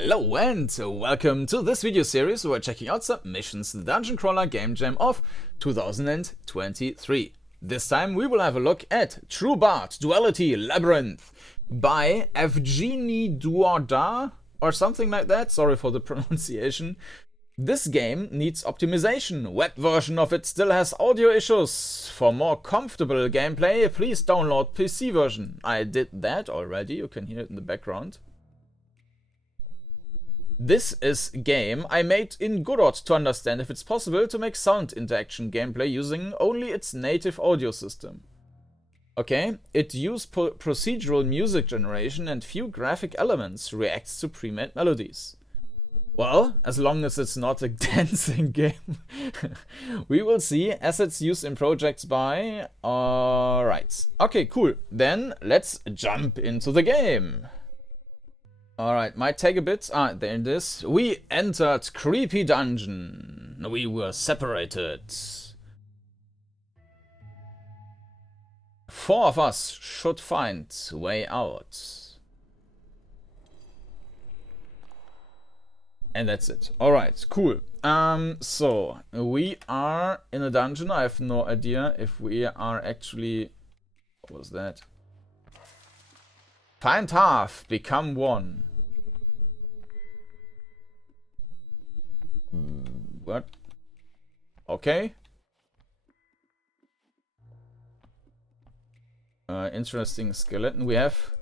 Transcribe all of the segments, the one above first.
Hello and welcome to this video series where we're checking out submissions to the Dungeoncrawler Gamejam of 2023. This time we will have a look at True Bard Duality Labyrinth by Evgeni Doudar or something like that, sorry for the pronunciation. This game needs optimization. Web version of it still has audio issues. For more comfortable gameplay, please download PC version. I did that already, you can hear it in the background. This is a game I made in Godot to understand if it's possible to make sound interaction gameplay using only its native audio system. Okay, it used procedural music generation and few graphic elements, reacts to pre-made melodies. Well, as long as it's not a dancing game. We will see. Assets used in projects by... Alright, okay, cool. Then let's jump into the game. Alright, might take a bit. There it is. We entered creepy dungeon. We were separated. 4 of us should find way out. And that's it. Alright, cool. So we are in a dungeon. I have no idea if we are actually... What was that? Find half, become one. What? Okay. Interesting skeleton we have.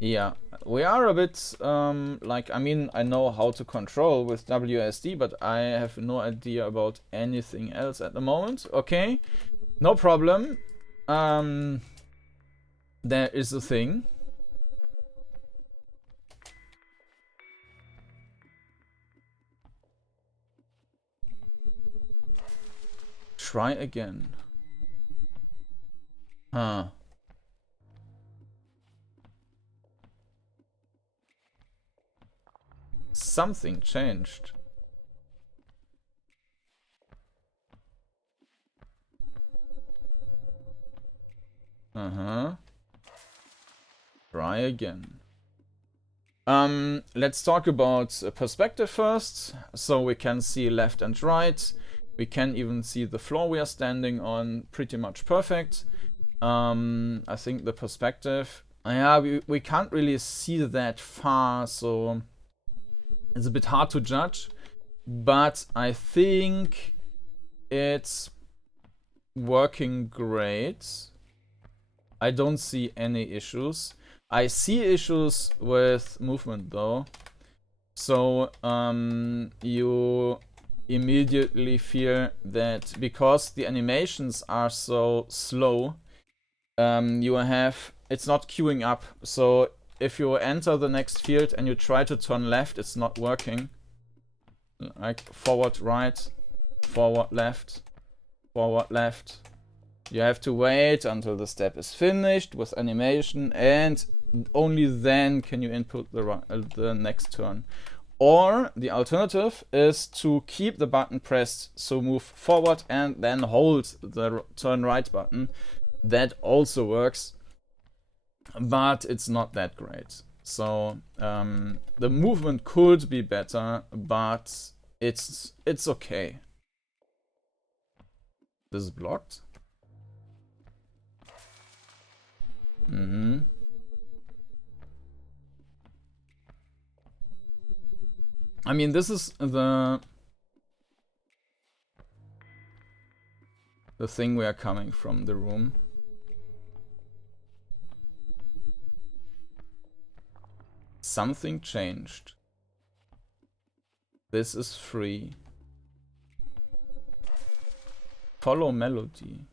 Yeah, we are a bit like, I mean, I know how to control with WSD, but I have no idea about anything else at the moment. Okay, no problem. There is a thing. Try again. Something changed. Try again. Let's talk about perspective first. So we can see left and right. We can even see the floor we are standing on, pretty much perfect. I think the perspective, yeah, we can't really see that far, so it's a bit hard to judge. But I think it's working great. I don't see any issues. I see issues with movement though. So you immediately feel that because the animations are so slow, you have, it's not queuing up. So if you enter the next field and you try to turn left, it's not working. Like forward, right, forward, left, forward, left. You have to wait until the step is finished with animation, and only then can you input the next turn. Or the alternative is to keep the button pressed, so move forward and then hold the turn right button. That also works, but it's not that great. So the movement could be better, but it's okay. This is blocked. I mean, this is the thing we are coming from, the room. Something changed. This is free. Follow melody.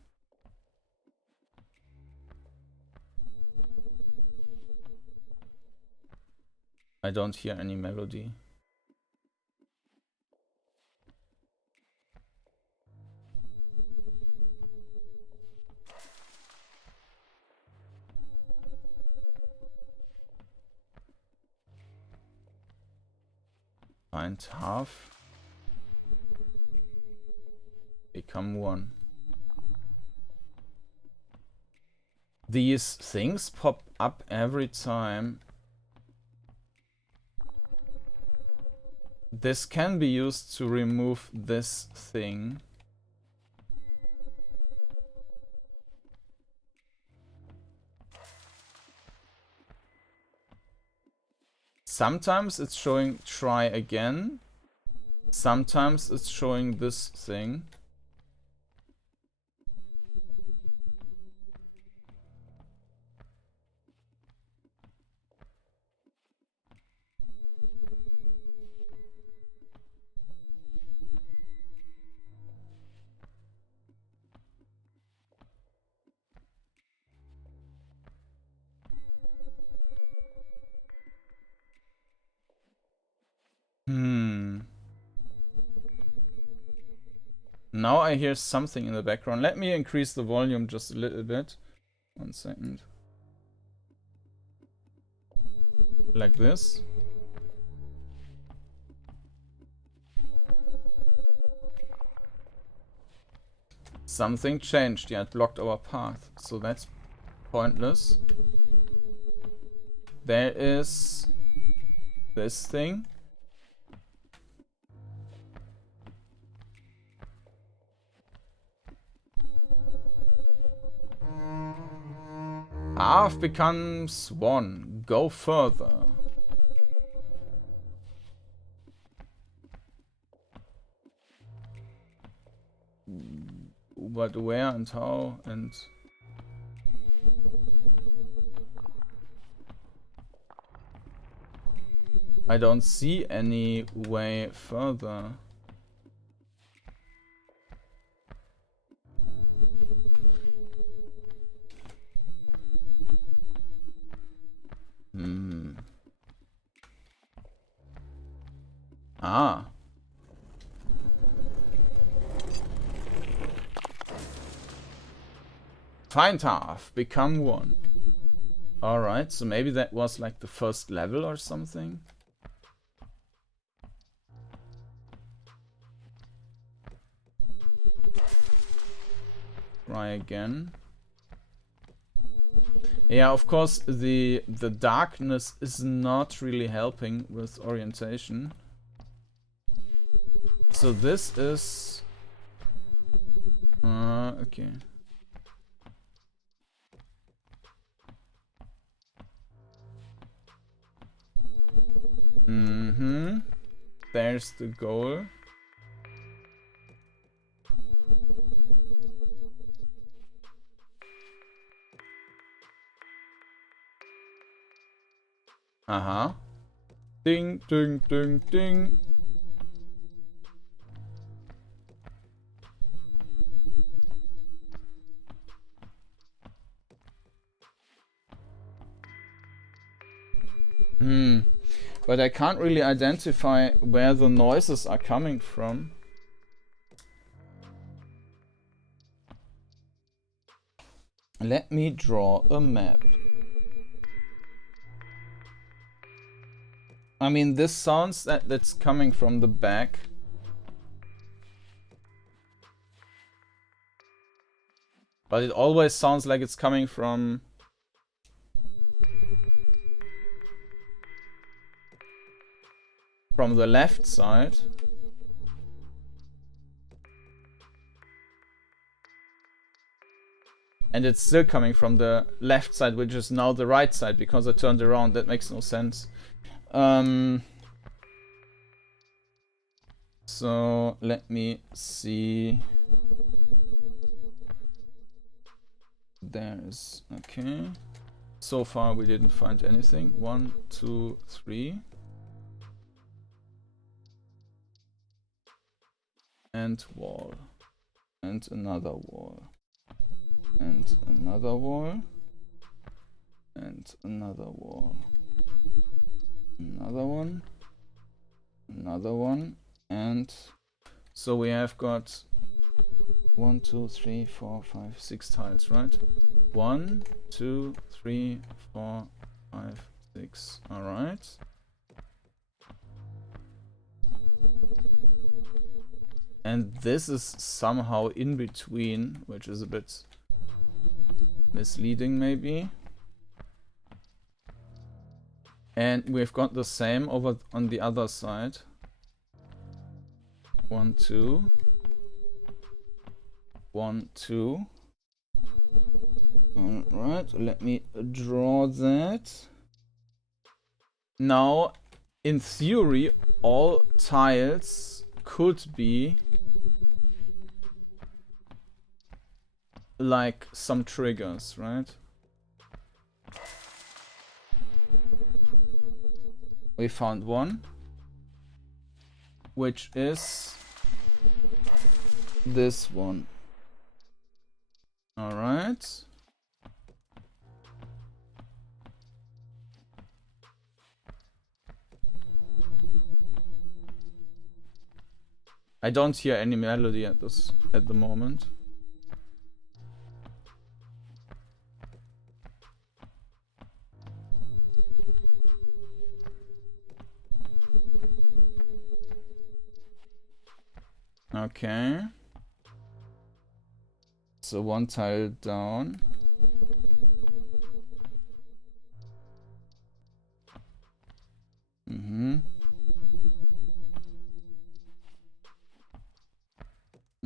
I don't hear any melody. Find half. Become one. These things pop up every time. This can be used to remove this thing. Sometimes it's showing try again. Sometimes it's showing this thing. Now I hear something in the background. Let me increase the volume just a little bit. 1 second. Like this. Something changed. Yeah, it blocked our path. So that's pointless. There is this thing. Half becomes 1. Go further. But where and how and... I don't see any way further. Ah. Find half, become 1. Alright, so maybe that was like the first level or something. Try again. Yeah, of course the darkness is not really helping with orientation. So this is okay. There's the goal. Ding, ding, ding, ding. But I can't really identify where the noises are coming from. Let me draw a map. I mean, this sounds that's coming from the back. But it always sounds like it's coming from the left side. And it's still coming from the left side, which is now the right side, because I turned around. That makes no sense. So let me see. There's okay. So far we didn't find anything. 1, 2, 3. And wall. And another wall. And another wall. And another wall. Another one. Another one. And so we have got 1, 2, 3, 4, 5, 6 tiles, right? 1, 2, 3, 4, 5, 6. Alright. And this is somehow in between, which is a bit Misleading maybe. And we've got the same over on the other side. 1, 2. 1, 2. Alright, let me draw that. Now, in theory, all tiles could be like some triggers, right? We found one, which is this one. All right. I don't hear any melody at the moment. Okay. So one tile down.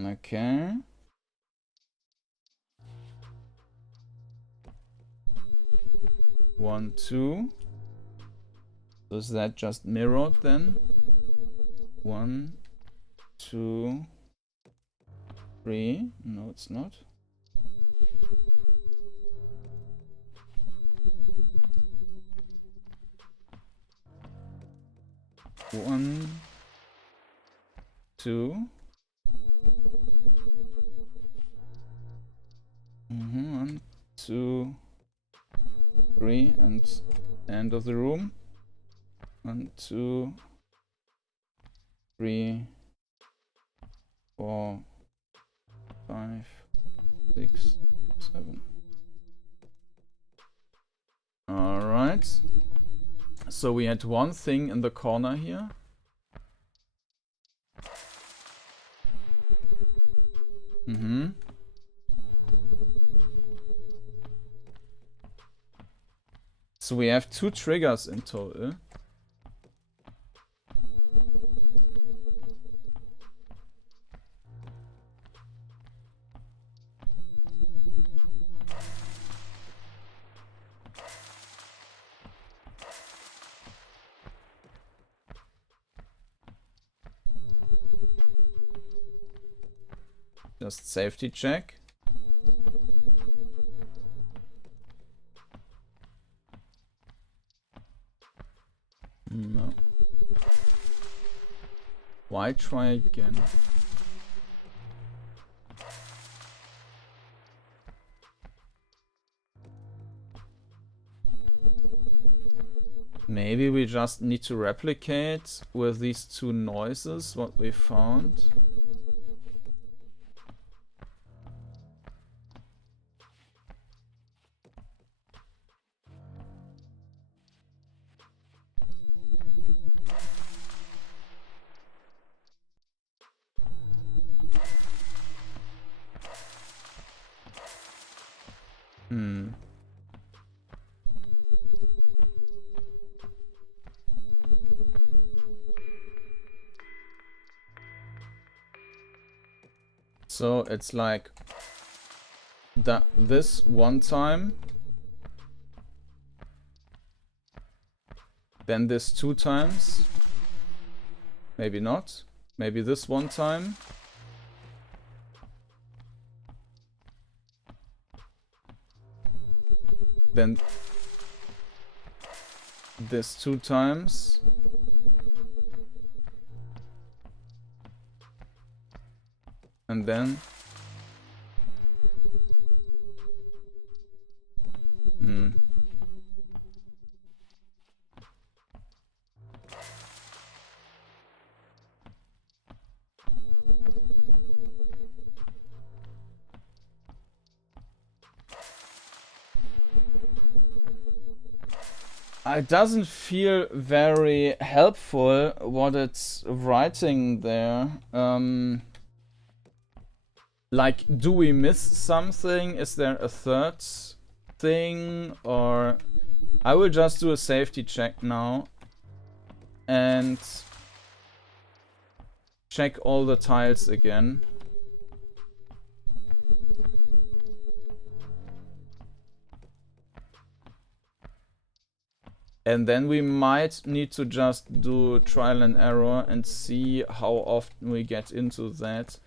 Okay. One, two. So is that just mirrored then? 1, 2, 3. No, it's not. One, 2. 1, 2, 3, and end of the room. 1, 2, 3, 4, 5, 6, 7. All right. So we had one thing in the corner here. So we have 2 triggers in total. Just safety check. No. Why try again? Maybe we just need to replicate with these 2 noises what we found. So it's like this one time, then this 2 times, maybe not, maybe this one time, then this 2 times, and then it doesn't feel very helpful what it's writing there. Like, do we miss something? Is there a third thing, or I will just do a safety check now and check all the tiles again. And then we might need to just do trial and error and see how often we get into that.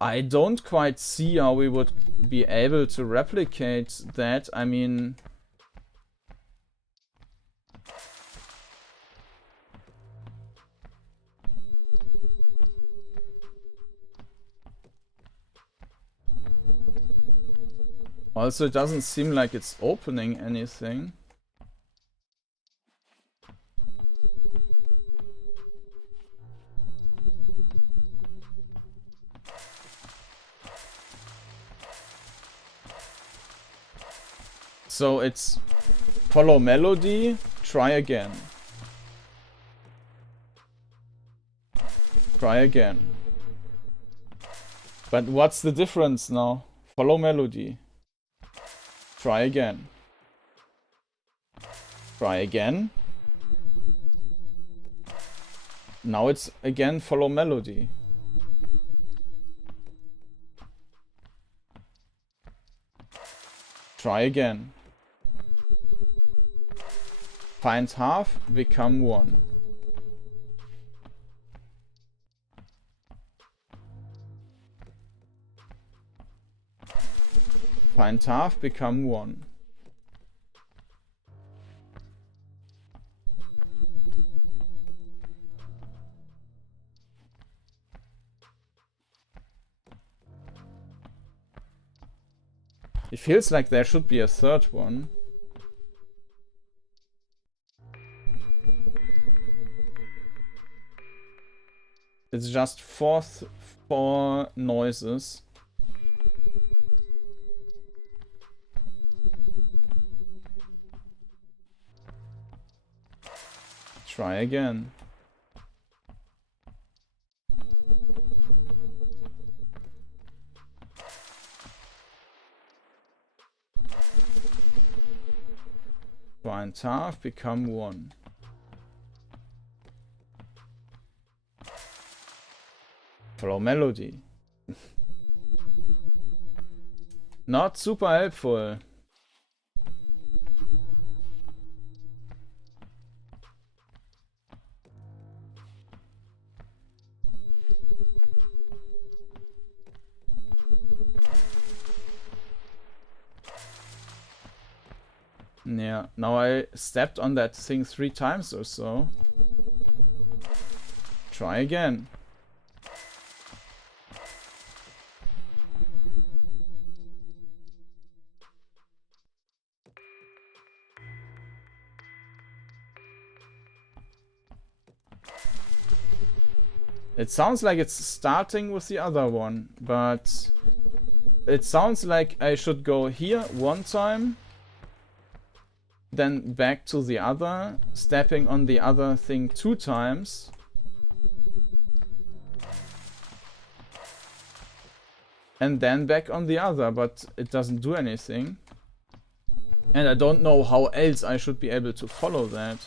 I don't quite see how we would be able to replicate that. I mean... Also, it doesn't seem like it's opening anything. So it's follow melody, try again. Try again. But what's the difference now? Follow melody. Try again. Try again. Now it's again follow melody. Try again. Find half, become one. Find half, become one. It feels like there should be a third one. It's just four noises. Try again. Find half, become one. Follow melody. Not super helpful. Yeah, now I stepped on that thing 3 times or so. Try again. It sounds like it's starting with the other one, but it sounds like I should go here 1 time, then back to the other, stepping on the other thing 2 times. And then back on the other, but it doesn't do anything. And I don't know how else I should be able to follow that.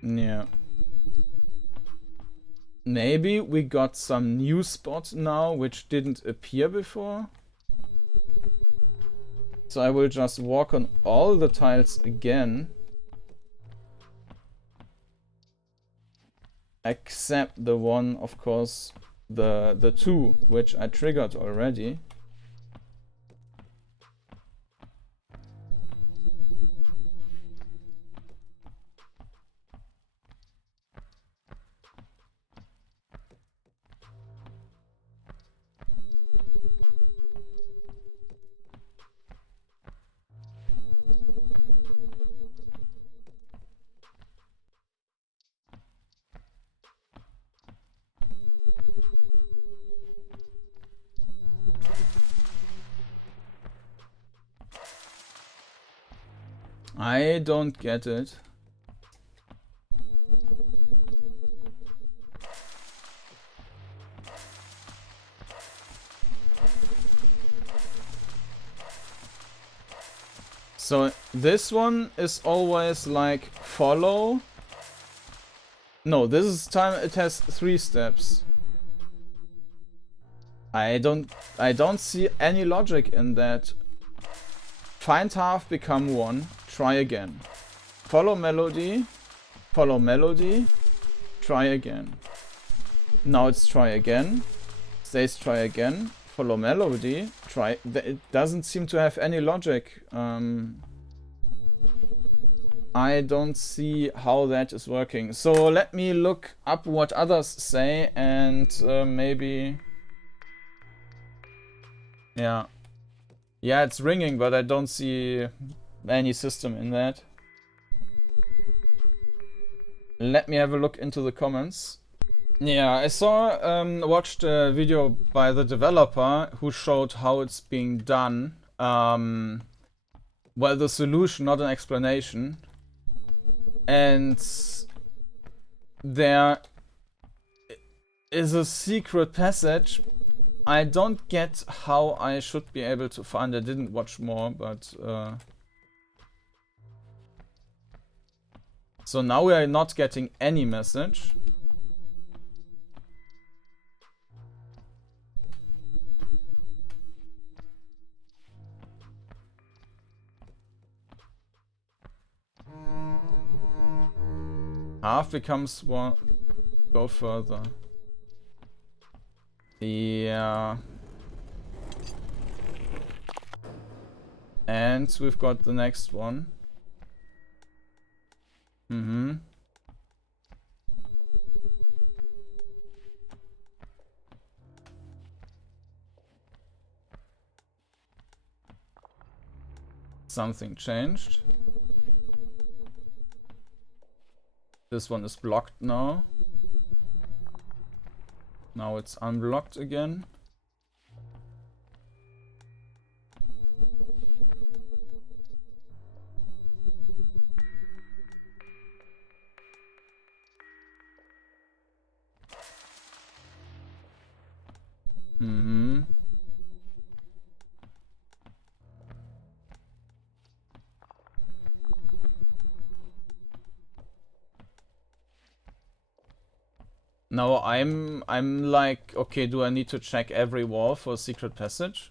Yeah. Maybe we got some new spot now which didn't appear before. So I will just walk on all the tiles again. Except the one, of course, the 2 which I triggered already. I don't get it. So this one is always like follow. No, this time it has 3 steps. I don't see any logic in that. Find half, become 1, try again. Follow melody, try again. Now it's try again. Stays try again. Follow melody, try. It doesn't seem to have any logic. I don't see how that is working. So let me look up what others say and maybe... Yeah. Yeah, it's ringing, but I don't see any system in that. Let me have a look into the comments. Yeah, I watched a video by the developer who showed how it's being done. Well, the solution, not an explanation. And there is a secret passage. I don't get how I should be able to find it. I didn't watch more, but... So now we are not getting any message. Half becomes 1. Go further. Yeah. And we've got the next one. Something changed. This one is blocked now. Now it's unblocked again. Now I'm like, okay, do I need to check every wall for a secret passage?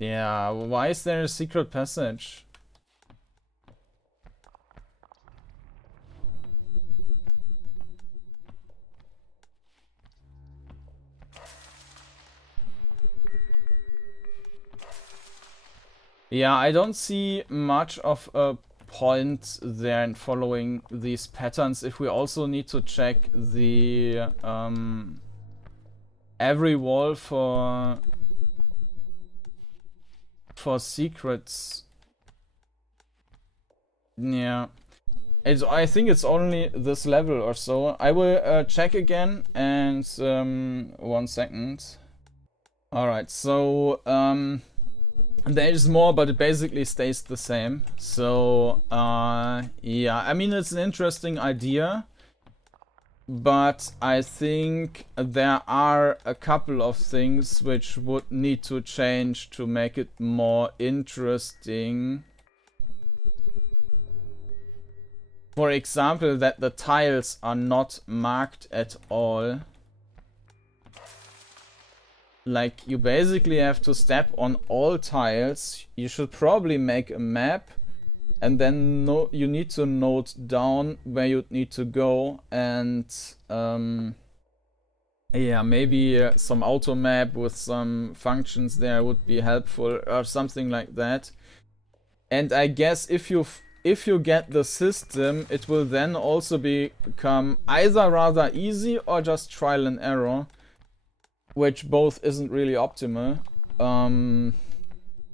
Yeah, why is there a secret passage? Yeah, I don't see much of a point there in following these patterns if we also need to check the every wall for secrets. Yeah. I think it's only this level or so. I will check again and 1 second. Alright, so there is more, but it basically stays the same. So yeah, I mean, it's an interesting idea, but I think there are a couple of things which would need to change to make it more interesting. For example, that the tiles are not marked at all. Like, you basically have to step on all tiles. You should probably make a map, and then you need to note down where you need to go, and yeah, maybe some auto map with some functions there would be helpful, or something like that. And I guess if you get the system, it will then also become either rather easy or just trial and error, which both isn't really optimal.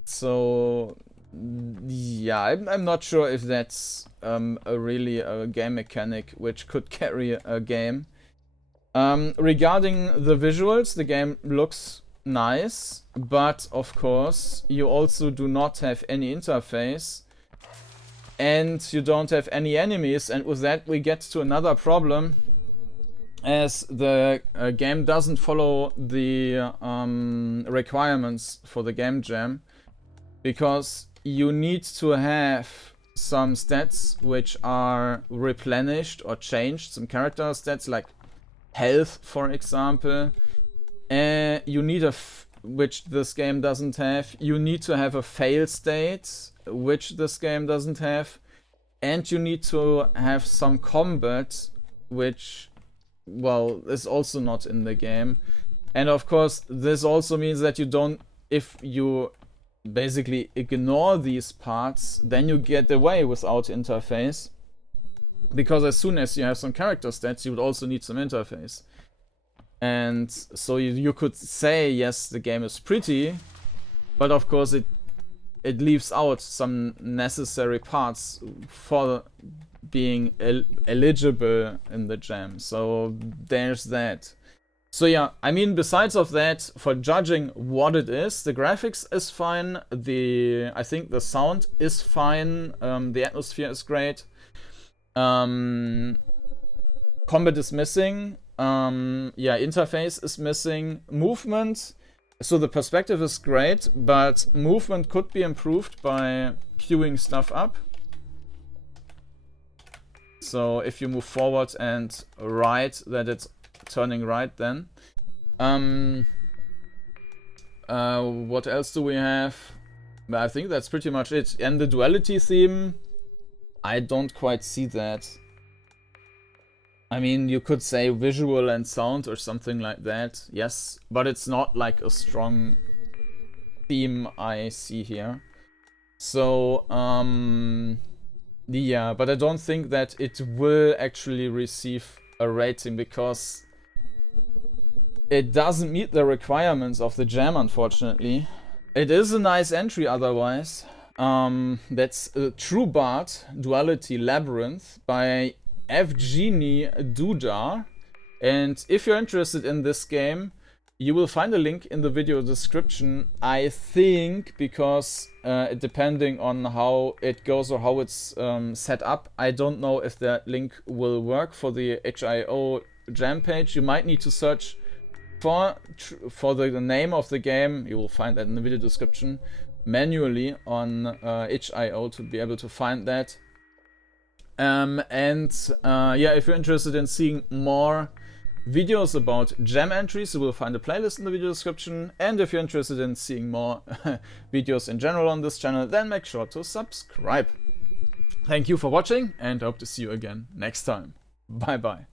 So Yeah, I'm not sure if that's really a game mechanic which could carry a game. Regarding the visuals, the game looks nice, but of course you also do not have any interface and you don't have any enemies, and with that we get to another problem, as the game doesn't follow the requirements for the game jam, because you need to have some stats which are replenished or changed, some character stats like health, for example. You need which this game doesn't have. You need to have a fail state, which this game doesn't have. And you need to have some combat, which, well, is also not in the game. And of course, this also means that you don't, if you basically ignore these parts, then you get away without interface. Because as soon as you have some character stats, you would also need some interface. And so you could say, yes, the game is pretty, but of course it leaves out some necessary parts for being eligible in the jam. So there's that. So yeah, I mean, besides of that, for judging what it is, the graphics is fine. I think the sound is fine. The atmosphere is great. Combat is missing. Yeah, interface is missing. Movement. So the perspective is great, but movement could be improved by queuing stuff up. So if you move forward and right, that it's turning right then. What else do we have? I think that's pretty much it. And the duality theme, I don't quite see that. I mean, you could say visual and sound or something like that, yes, but it's not like a strong theme I see here. So, yeah, but I don't think that it will actually receive a rating because it doesn't meet the requirements of the jam, unfortunately. It is a nice entry otherwise. That's True Bard, Duality Labyrinth by Evgeni Doudar. And if you're interested in this game, you will find a link in the video description, I think, because depending on how it goes or how it's set up, I don't know if that link will work for the HIO jam page. You might need to search for the name of the game. You will find that in the video description manually on HIO to be able to find that. Yeah, if you're interested in seeing more videos about jam entries, you will find a playlist in the video description. And if you're interested in seeing more videos in general on this channel, then make sure to subscribe. Thank you for watching, and hope to see you again next time. Bye bye.